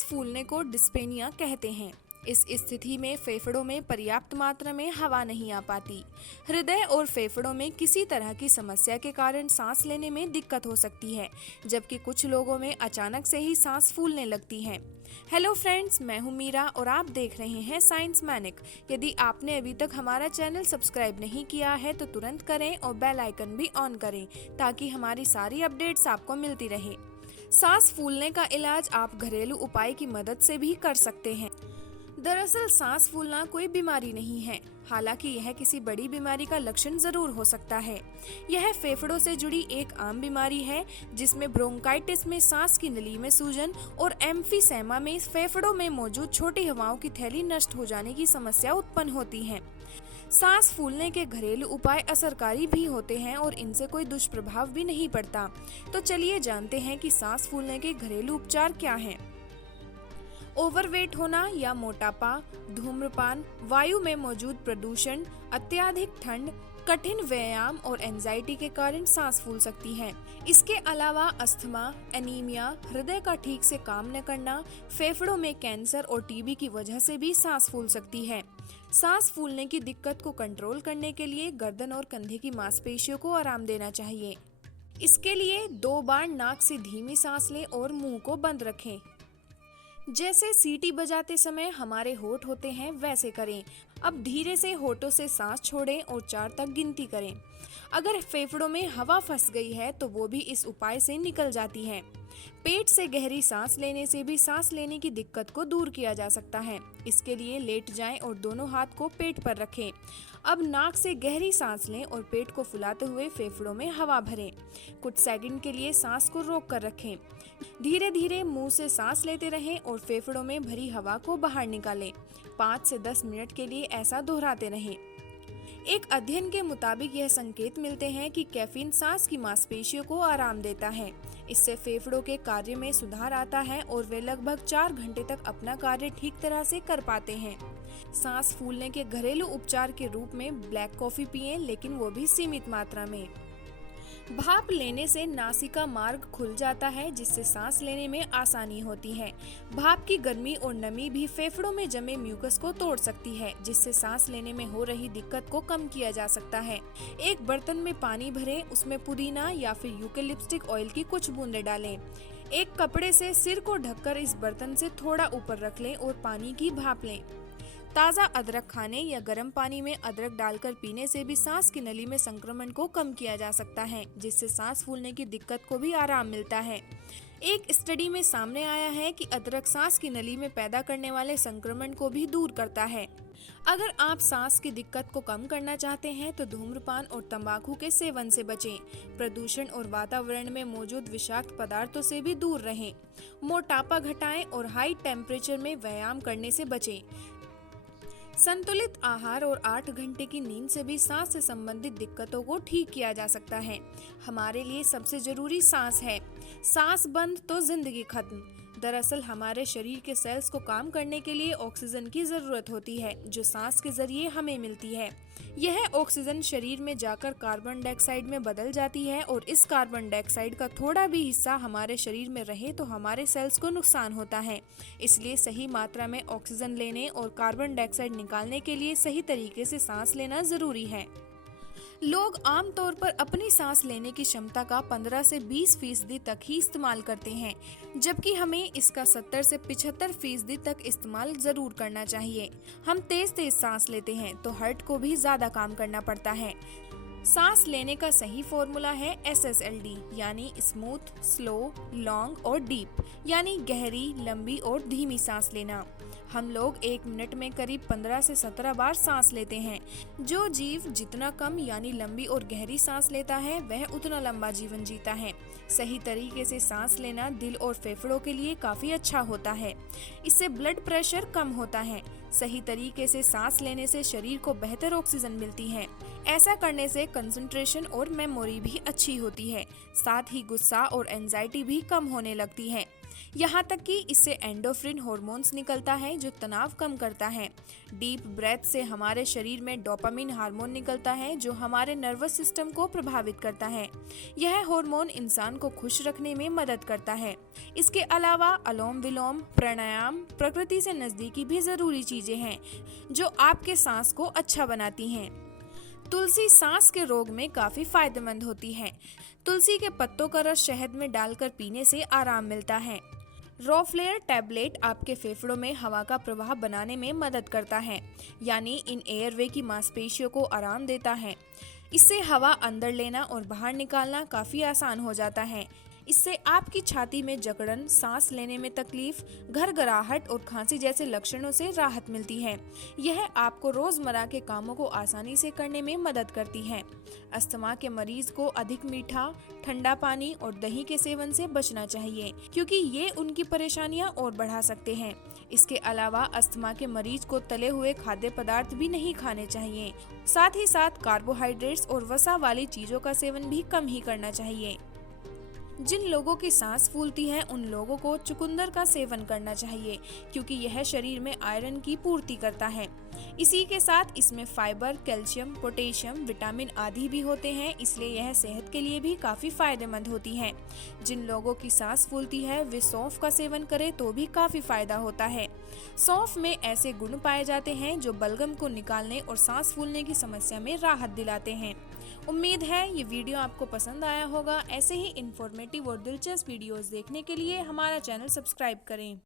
सांस फूलने को डिस्पेनिया कहते हैं। इस स्थिति में फेफड़ों में पर्याप्त मात्रा में हवा नहीं आ पाती। हृदय और फेफड़ों में किसी तरह की समस्या के कारण सांस लेने में दिक्कत हो सकती है, जबकि कुछ लोगों में अचानक से ही सांस फूलने लगती है। हेलो फ्रेंड्स, मैं हूं मीरा और आप देख रहे हैं साइंस मैनिक। यदि आपने अभी तक हमारा चैनल सब्सक्राइब नहीं किया है तो तुरंत करें और बेल आइकन भी ऑन करें ताकि हमारी सारी अपडेट्स आपको मिलती रहे। सांस फूलने का इलाज आप घरेलू उपाय की मदद से भी कर सकते हैं। दरअसल सांस फूलना कोई बीमारी नहीं है, हालांकि यह किसी बड़ी बीमारी का लक्षण जरूर हो सकता है। यह फेफड़ों से जुड़ी एक आम बीमारी है जिसमें ब्रोंकाइटिस में सांस की नली में सूजन और एम्फीसेमा में फेफड़ों में मौजूद छोटी हवाओं की थैली नष्ट हो जाने की समस्या उत्पन्न होती है। सांस फूलने के घरेलू उपाय असरकारी भी होते हैं और इनसे कोई दुष्प्रभाव भी नहीं पड़ता। तो चलिए जानते हैं कि सांस फूलने के घरेलू उपचार क्या हैं। ओवरवेट होना या मोटापा, धूम्रपान, वायु में मौजूद प्रदूषण, अत्यधिक ठंड, कठिन व्यायाम और एंजाइटी के कारण सांस फूल सकती है। इसके अलावा अस्थमा, एनीमिया, हृदय का ठीक से काम न करना, फेफड़ों में कैंसर और टीबी की वजह से भी सांस फूल सकती है। सांस फूलने की दिक्कत को कंट्रोल करने के लिए गर्दन और कंधे की मांसपेशियों को आराम देना चाहिए। इसके लिए 2 बार नाक से धीमी सांस लें और मुंह को बंद रखें। जैसे सीटी बजाते समय हमारे होंठ होते हैं वैसे करें। अब धीरे से होठों से सांस छोड़ें और 4 तक गिनती करें। अगर फेफड़ों में हवा फंस गई है तो वो भी इस उपाय से निकल जाती है। पेट से गहरी सांस लेने से भी सांस लेने की दिक्कत को दूर किया जा सकता है। इसके लिए लेट जाएं और दोनों हाथ को पेट पर रखें। अब नाक से गहरी सांस लें और पेट को फुलाते हुए फेफड़ों में हवा भरें। कुछ सेकंड के लिए सांस को रोक कर रखें। धीरे धीरे मुंह से सांस लेते रहें और फेफड़ों में भरी हवा को बाहर निकालें। 5 से 10 मिनट के लिए ऐसा दोहराते रहें। एक अध्ययन के मुताबिक यह संकेत मिलते हैं कि कैफीन सांस की मांसपेशियों को आराम देता है। इससे फेफड़ों के कार्य में सुधार आता है और वे लगभग 4 घंटे तक अपना कार्य ठीक तरह से कर पाते हैं। सांस फूलने के घरेलू उपचार के रूप में ब्लैक कॉफी पिएं, लेकिन वो भी सीमित मात्रा में। भाप लेने से नासिका मार्ग खुल जाता है, जिससे सांस लेने में आसानी होती है। भाप की गर्मी और नमी भी फेफड़ों में जमे म्यूकस को तोड़ सकती है, जिससे सांस लेने में हो रही दिक्कत को कम किया जा सकता है। एक बर्तन में पानी भरें, उसमें पुदीना या फिर यूकेलिप्टिक ऑयल की कुछ बूंदें डालें। एक कपड़े से सिर को ढककर इस बर्तन से थोड़ा ऊपर रख लें और पानी की भाप लें। ताज़ा अदरक खाने या गर्म पानी में अदरक डालकर पीने से भी सांस की नली में संक्रमण को कम किया जा सकता है, जिससे सांस फूलने की दिक्कत को भी आराम मिलता है। एक स्टडी में सामने आया है कि अदरक सांस की नली में पैदा करने वाले संक्रमण को भी दूर करता है। अगर आप सांस की दिक्कत को कम करना चाहते हैं तो धूम्रपान और तंबाकू के सेवन से बचें। प्रदूषण और वातावरण में मौजूद विषाक्त पदार्थों से भी दूर रहें। मोटापा घटाएं और हाई टेम्परेचर में व्यायाम करने से बचें। संतुलित आहार और 8 घंटे की नींद से भी सांस से संबंधित दिक्कतों को ठीक किया जा सकता है। हमारे लिए सबसे जरूरी सांस है। सांस बंद तो जिंदगी खत्म। दरअसल हमारे शरीर के सेल्स को काम करने के लिए ऑक्सीजन की जरूरत होती है, जो सांस के जरिए हमें मिलती है। यह ऑक्सीजन शरीर में जाकर कार्बन डाइऑक्साइड में बदल जाती है और इस कार्बन डाइऑक्साइड का थोड़ा भी हिस्सा हमारे शरीर में रहे तो हमारे सेल्स को नुकसान होता है। इसलिए सही मात्रा में ऑक्सीजन लेने और कार्बन डाइऑक्साइड निकालने के लिए सही तरीके से सांस लेना जरूरी है। लोग आमतौर पर अपनी सांस लेने की क्षमता का 15 से 20% तक ही इस्तेमाल करते हैं, जबकि हमें इसका 70 से 75% तक इस्तेमाल जरूर करना चाहिए। हम तेज तेज सांस लेते हैं तो हार्ट को भी ज्यादा काम करना पड़ता है। सांस लेने का सही फॉर्मूला है SSLD, यानी स्मूथ, स्लो, लॉन्ग और डीप, यानी गहरी, लंबी और धीमी सांस लेना। हम लोग 1 मिनट में करीब 15 से 17 बार सांस लेते हैं। जो जीव जितना कम यानी लंबी और गहरी सांस लेता है वह उतना लंबा जीवन जीता है। सही तरीके से सांस लेना दिल और फेफड़ों के लिए काफी अच्छा होता है। इससे ब्लड प्रेशर कम होता है। सही तरीके से सांस लेने से शरीर को बेहतर ऑक्सीजन मिलती है। ऐसा करने से कंसंट्रेशन और मेमोरी भी अच्छी होती है। साथ ही गुस्सा और एंजाइटी भी कम होने लगती है। यहाँ तक कि इससे एंडोफ्रिन हार्मोन्स निकलता है जो तनाव कम करता है। डीप ब्रेथ से हमारे शरीर में डोपामिन हार्मोन निकलता है जो हमारे नर्वस सिस्टम को प्रभावित करता है। यह हार्मोन इंसान को खुश रखने में मदद करता है। इसके अलावा अनुलोम विलोम, प्राणायाम, प्रकृति से नजदीकी भी जरूरी चीजें हैं जो आपके सांस को अच्छा बनाती हैं। तुलसी सांस के रोग में काफी फायदेमंद होती है। तुलसी के पत्तों का रस शहद में डालकर पीने से आराम मिलता है। रोफ्लेयर टैबलेट आपके फेफड़ों में हवा का प्रवाह बनाने में मदद करता है, यानी इन एयरवे की मांसपेशियों को आराम देता है। इससे हवा अंदर लेना और बाहर निकालना काफी आसान हो जाता है। इससे आपकी छाती में जकड़न, सांस लेने में तकलीफ, घरघराहट और खांसी जैसे लक्षणों से राहत मिलती है। यह आपको रोजमर्रा के कामों को आसानी से करने में मदद करती है। अस्थमा के मरीज को अधिक मीठा, ठंडा पानी और दही के सेवन से बचना चाहिए क्योंकि ये उनकी परेशानियां और बढ़ा सकते हैं। इसके अलावा अस्थमा के मरीज को तले हुए खाद्य पदार्थ भी नहीं खाने चाहिए। साथ ही साथ कार्बोहाइड्रेट्स और वसा वाली चीजों का सेवन भी कम ही करना चाहिए। जिन लोगों की सांस फूलती है उन लोगों को चुकंदर का सेवन करना चाहिए क्योंकि यह शरीर में आयरन की पूर्ति करता है। इसी के साथ इसमें फाइबर, कैल्शियम, पोटेशियम, विटामिन आदि भी होते हैं, इसलिए यह सेहत के लिए भी काफी फायदेमंद होती है। जिन लोगों की सांस फूलती है वे सौंफ का सेवन करें तो भी काफी फायदा होता है। सौंफ में ऐसे गुण पाए जाते हैं जो बलगम को निकालने और सांस फूलने की समस्या में राहत दिलाते हैं। उम्मीद है ये वीडियो आपको पसंद आया होगा। ऐसे ही इंफॉर्मेटिव और दिलचस्प वीडियोस देखने के लिए हमारा चैनल सब्सक्राइब करें।